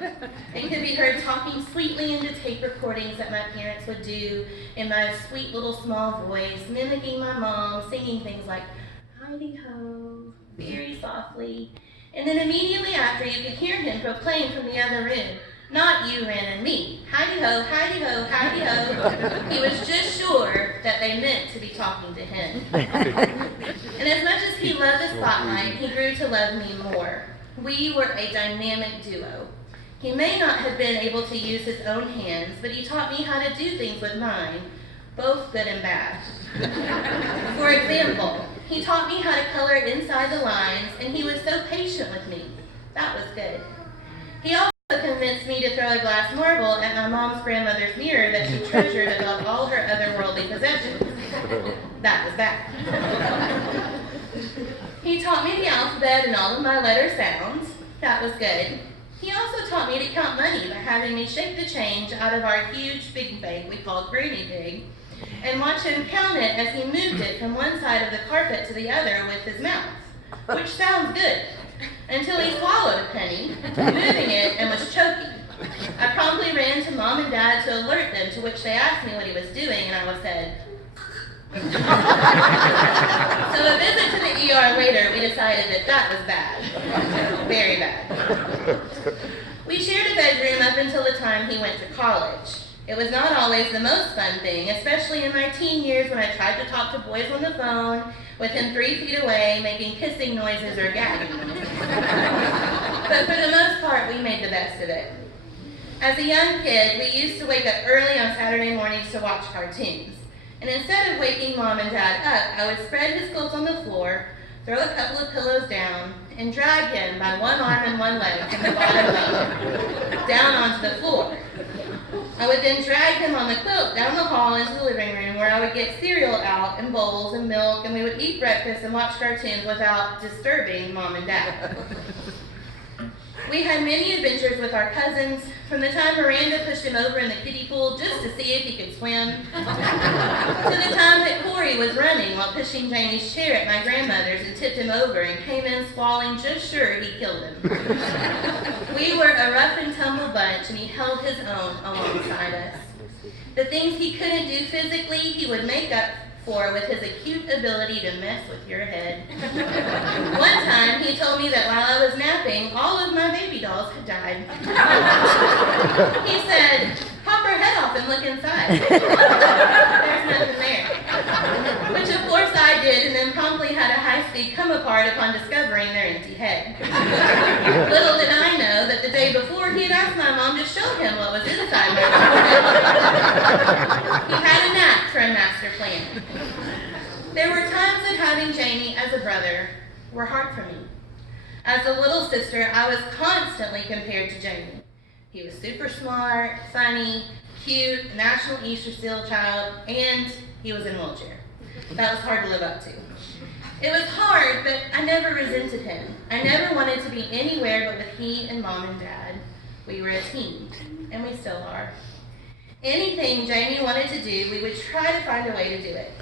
and could be heard talking sweetly into tape recordings that my parents would do in my sweet little small voice, mimicking my mom, singing things like, "Heidi-ho," very softly. And then immediately after, you could hear him proclaim from the other room, "Not you, Rhiannon, me. Heidi-ho, Heidi-ho, Heidi-ho." He was just sure that they meant to be talking to him. And as much as he loved the spotlight, he grew to love me more. We were a dynamic duo. He may not have been able to use his own hands, but he taught me how to do things with mine, both good and bad. For example, he taught me how to color inside the lines, and he was so patient with me. That was good. He also convinced me to throw a glass marble at my mom's grandmother's mirror that she treasured above all her otherworldly possessions. That was bad. He taught me the alphabet and all of my letter sounds. That was good. He also taught me to count money by having me shake the change out of our huge big bag we called Granny Big, and watch him count it as he moved it from one side of the carpet to the other with his mouth, which sounds good, until he swallowed a penny, moving it, and was choking. I promptly ran to Mom and Dad to alert them, to which they asked me what he was doing, and I was said. So a visit to the ER later, we decided that that was bad. Very bad. We shared a bedroom up until the time he went to college. It was not always the most fun thing, especially in my teen years when I tried to talk to boys on the phone with him 3 feet away, making kissing noises or gagging. But for the most part, we made the best of it. As a young kid, we used to wake up early on Saturday mornings to watch cartoons. And instead of waking Mom and Dad up, I would spread his clothes on the floor, throw a couple of pillows down, and drag him by one arm and one leg from the bottom up, down onto the floor. I would then drag him on the quilt down the hall into the living room, where I would get cereal out and bowls and milk, and we would eat breakfast and watch cartoons without disturbing Mom and Dad. We had many adventures with our cousins, from the time Miranda pushed him over in the kiddie pool just to see if he could swim, to the time that Corey was running while pushing Jamie's chair at my grandmother's and tipped him over and came in squalling, just sure he killed him. We were a rough and tumble bunch, and he held his own alongside us. The things he couldn't do physically, he would make up for with his acute ability to mess with your head. One time, he told me that while I was napping, all of my baby dolls had died. He said, "Pop her head off and look inside." There's nothing there. Which of course I did, and then promptly had a high-speed come apart upon discovering their empty head. Little did I know that the day before, he had asked my mom to show him what was inside my He had a knack for a master plan. There were times that having Jamie as a brother were hard for me. As a little sister, I was constantly compared to Jamie. He was super smart, funny, cute, National Easter Seal child, and he was in a wheelchair. That was hard to live up to. It was hard, but I never resented him. I never wanted to be anywhere but with he and Mom and Dad. We were a team, and we still are. Anything Jamie wanted to do, we would try to find a way to do it.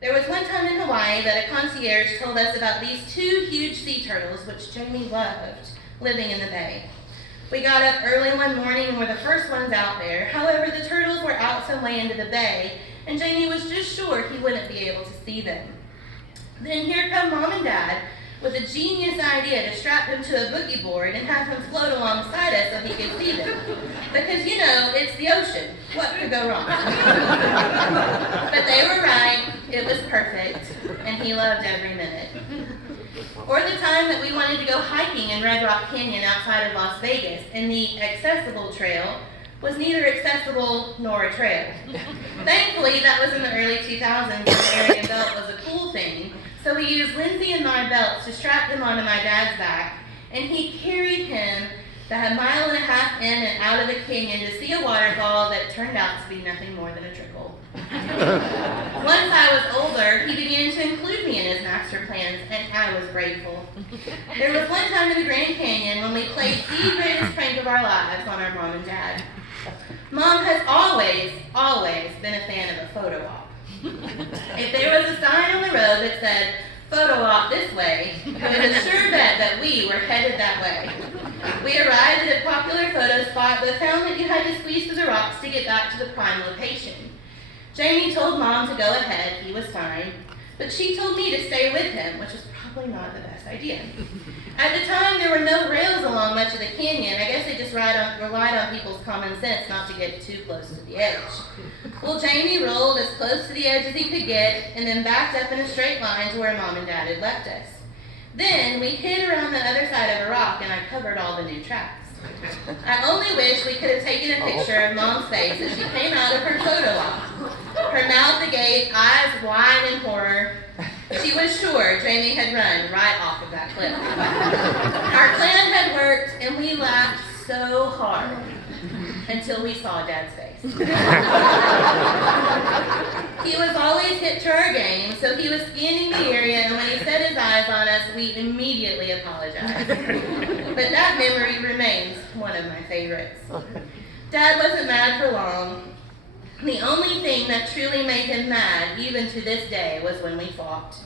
There was one time in Hawaii that a concierge told us about these 2 huge sea turtles, which Jamie loved, living in the bay. We got up early one morning and were the first ones out there. However, the turtles were out some way into the bay, and Jamie was just sure he wouldn't be able to see them. Then here come Mom and Dad with a genius idea to strap him to a boogie board and have him float alongside us so he could see them. Because, you know, it's the ocean. What could go wrong? But they were right. It was perfect, and he loved every minute. Or the time that we wanted to go hiking in Red Rock Canyon outside of Las Vegas, and the accessible trail was neither accessible nor a trail. Thankfully, that was in the early 2000s, and wearing a belt was a cool thing. So we used Lindsay and my belts to strap him onto my dad's back, and he carried him the 1.5 miles in and out of the canyon to see a waterfall that turned out to be nothing more than a trickle. Once I was older, he began to include me in his master plans, and I was grateful. There was one time in the Grand Canyon when we played the greatest prank of our lives on our Mom and Dad. Mom has always been a fan of a photo op. If there was a sign on the road that said, "Photo op this way," it was a sure bet that we were headed that way. We arrived at a popular Jamie told Mom to go ahead, he was fine, but she told me to stay with him, which was probably not the best idea. At the time, there were no rails along much of the canyon. I guess they just relied on people's common sense not to get too close to the edge. Well, Jamie rolled as close to the edge as he could get and then backed up in a straight line to where Mom and Dad had left us. Then we hid around the other side of a rock and I covered all the new tracks. I only wish we could have taken a picture of Mom's face as she came out of her photo op. Her mouth agape, eyes wide in horror. She was sure Jamie had run right off of that cliff. Our plan had worked and we laughed so hard until we saw Dad's face. He was always hip to our game, so he was scanning the area, and when he set his eyes on us, we immediately apologized. But that memory remains one of my favorites. Dad wasn't mad for long. The only thing that truly made him mad, even to this day, was when we fought.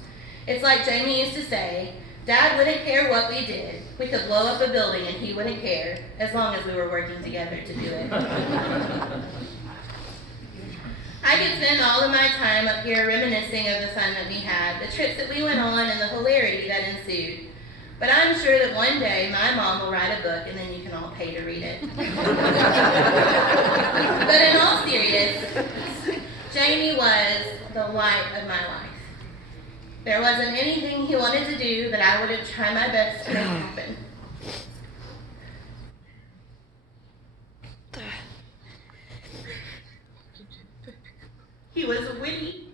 It's like Jamie used to say, Dad wouldn't care what we did. We could blow up a building and he wouldn't care, as long as we were working together to do it. I could spend all of my time up here reminiscing of the fun that we had, the trips that we went on, and the hilarity that ensued. But I'm sure that one day my mom will write a book and then you can all pay to read it. But in all seriousness, Jamie was the light of my life. There wasn't anything he wanted to do that I wouldn't try my best to make happen. He was witty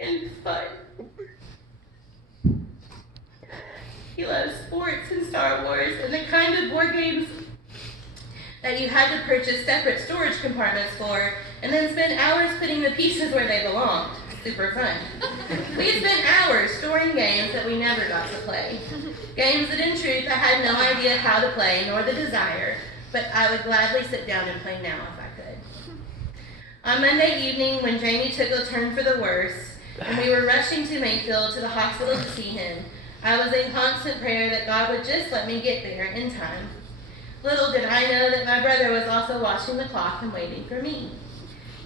and fun. He loved sports and Star Wars and the kind of board games that you had to purchase separate storage compartments for and then spend hours putting the pieces where they belonged. Super fun. We spent hours storing games that we never got to play. Games that in truth I had no idea how to play nor the desire, but I would gladly sit down and play now if I could. On Monday evening, when Jamie took a turn for the worse, and we were rushing to Mayfield to the hospital to see him, I was in constant prayer that God would just let me get there in time. Little did I know that my brother was also watching the clock and waiting for me.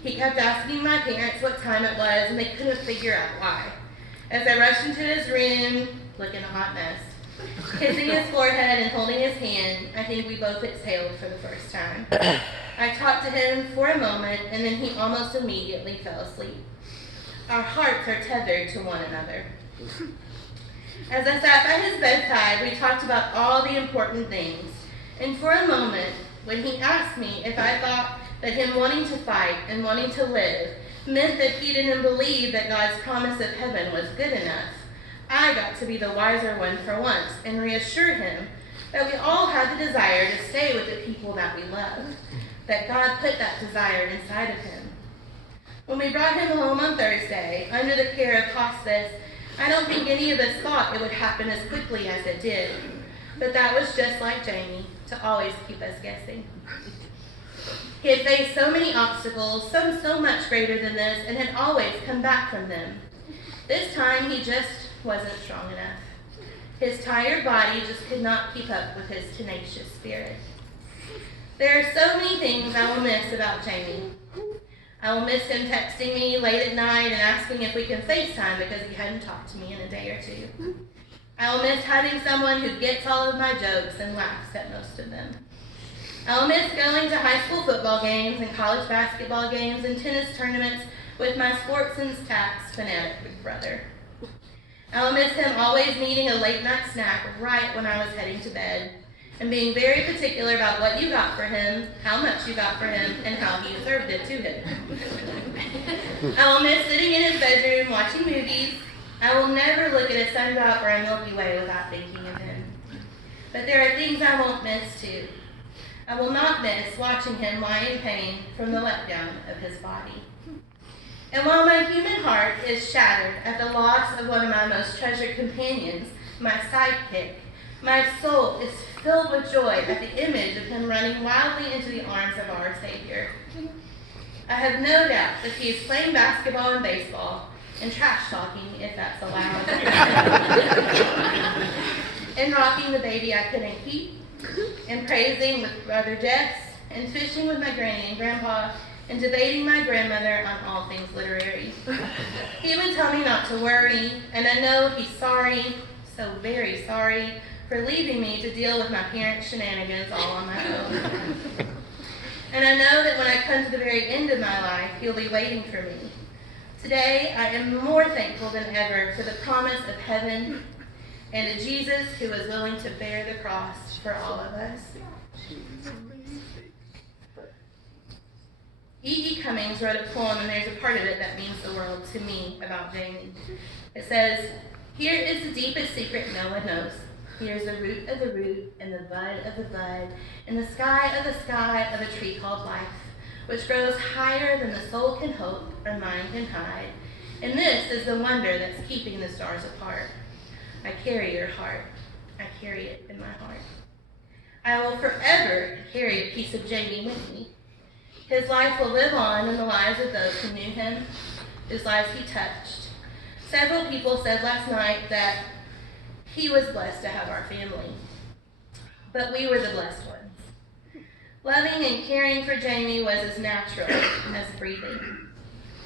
He kept asking my parents what time it was, and they couldn't figure out why. As I rushed into his room, looking a hot mess, kissing his forehead and holding his hand, I think we both exhaled for the first time. I talked to him for a moment, and then he almost immediately fell asleep. Our hearts are tethered to one another. As I sat by his bedside, we talked about all the important things. And for a moment, when he asked me if I thought that him wanting to fight and wanting to live meant that he didn't believe that God's promise of heaven was good enough, I got to be the wiser one for once and reassure him that we all had the desire to stay with the people that we love, that God put that desire inside of him. When we brought him home on Thursday, under the care of hospice, I don't think any of us thought it would happen as quickly as it did. But that was just like Jamie, to always keep us guessing. He had faced so many obstacles, some so much greater than this, and had always come back from them. This time, he just wasn't strong enough. His tired body just could not keep up with his tenacious spirit. There are so many things I will miss about Jamie. I will miss him texting me late at night and asking if we can FaceTime because he hadn't talked to me in a day or two. I will miss having someone who gets all of my jokes and laughs at most of them. I will miss going to high school football games and college basketball games and tennis tournaments with my sports and stats fanatic big brother. I will miss him always needing a late night snack right when I was heading to bed and being very particular about what you got for him, how much you got for him, and how he served it to him. I will miss sitting in his bedroom watching movies. I will never look at a sundrop or a Milky Way without thinking of him. But there are things I won't miss too. I will not miss watching him lie in pain from the letdown of his body. And while my human heart is shattered at the loss of one of my most treasured companions, my sidekick, my soul is filled with joy at the image of him running wildly into the arms of our Savior. I have no doubt that he is playing basketball and baseball, and trash talking, if that's allowed, and rocking the baby I couldn't keep, and praising with Brother Jess, and fishing with my granny and grandpa, and debating my grandmother on all things literary. He would tell me not to worry, and I know he's sorry, so very sorry, for leaving me to deal with my parents' shenanigans all on my own. And I know that when I come to the very end of my life, he'll be waiting for me. Today, I am more thankful than ever for the promise of heaven and a Jesus who was willing to bear the cross for all of us. E.E. Cummings wrote a poem, and there's a part of it that means the world to me about Jamie. It says, "Here is the deepest secret no one knows. Here's the root of the root, and the bud of the bud, and the sky of a tree called life, which grows higher than the soul can hope or mind can hide. And this is the wonder that's keeping the stars apart. I carry your heart. I carry it in my heart. I will forever carry a piece of Jamie with me. His life will live on in the lives of those who knew him, whose lives he touched. Several people said last night that he was blessed to have our family, but we were the blessed ones. Loving and caring for Jamie was as natural as breathing.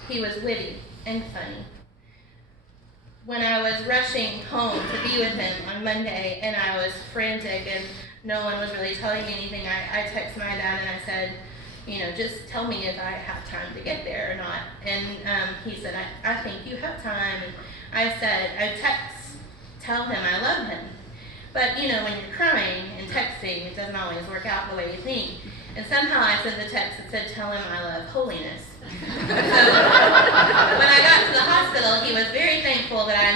He was witty and funny. When I was rushing home to be with him on Monday and I was frantic and no one was really telling me anything, I texted my dad and I said, just tell me if I have time to get there or not. And he said, I think you have time. And I said, tell him I love him. But when you're crying and texting, it doesn't always work out the way you think. And somehow I sent the text that said, tell him I love holiness. So when I got to the hospital, he was very thankful that I now